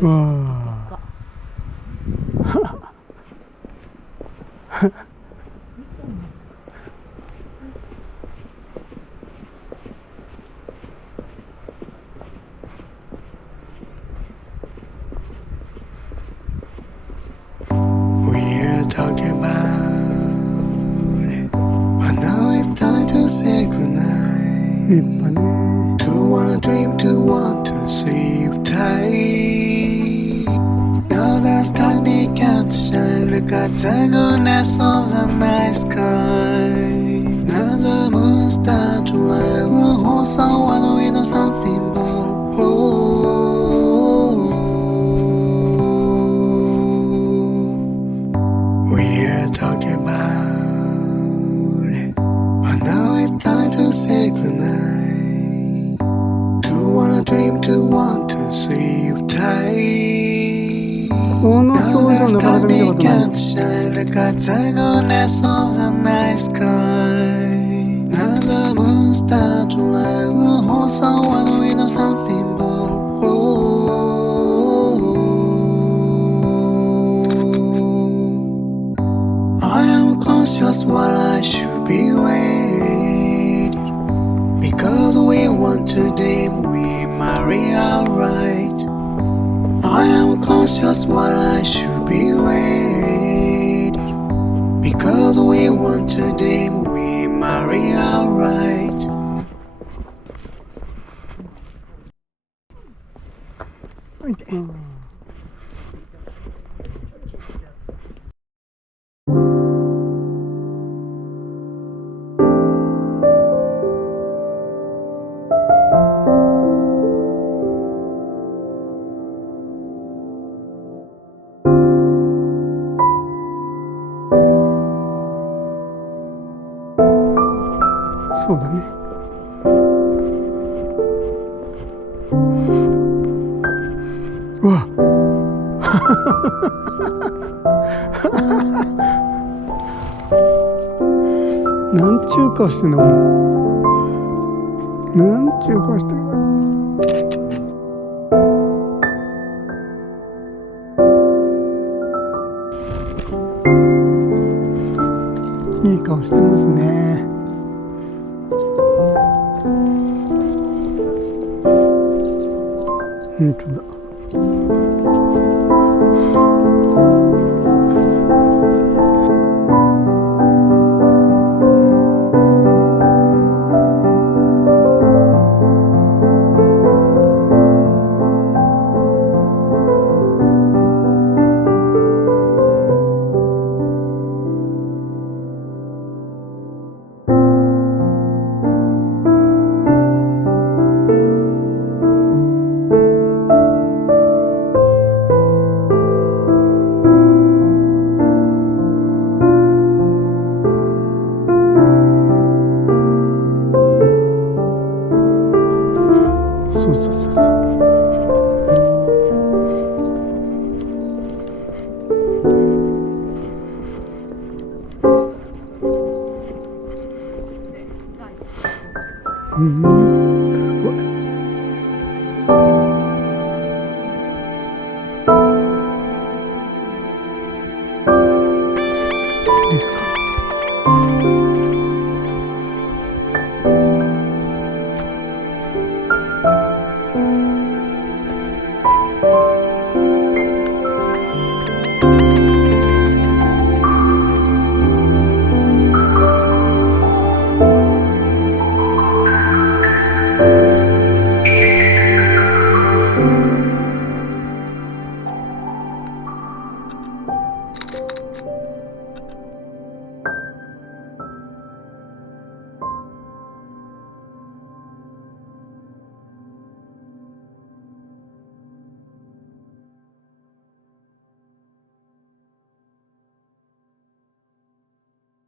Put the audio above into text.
うわTalking about it, but now it's time to say goodnight. 立派ね。 To wanna dream, to want to sleep tight. Now the stars began to shine. Look at the goodness of the night sky. Now the moon starts to light. We'll hold someone with something more. Talking about it, but now it's time to say goodnight. To wanna dream, to want to sleep tight. この Now 表 the 情なかな stars か見たことない。 began to shine. Look at the goodness of the night sky. Now the moon starts to light. We'll hold someone with something more. Just what I should be waiting, because we want to dream, we marry outright. I am conscious what I should be waiting, because we want to dream, we marry outright.そうだね。うわなんちゅう顔してんのこれ。なんちゅう顔してんの。いい顔してますね。本当だ。そうそうそうそう。うん。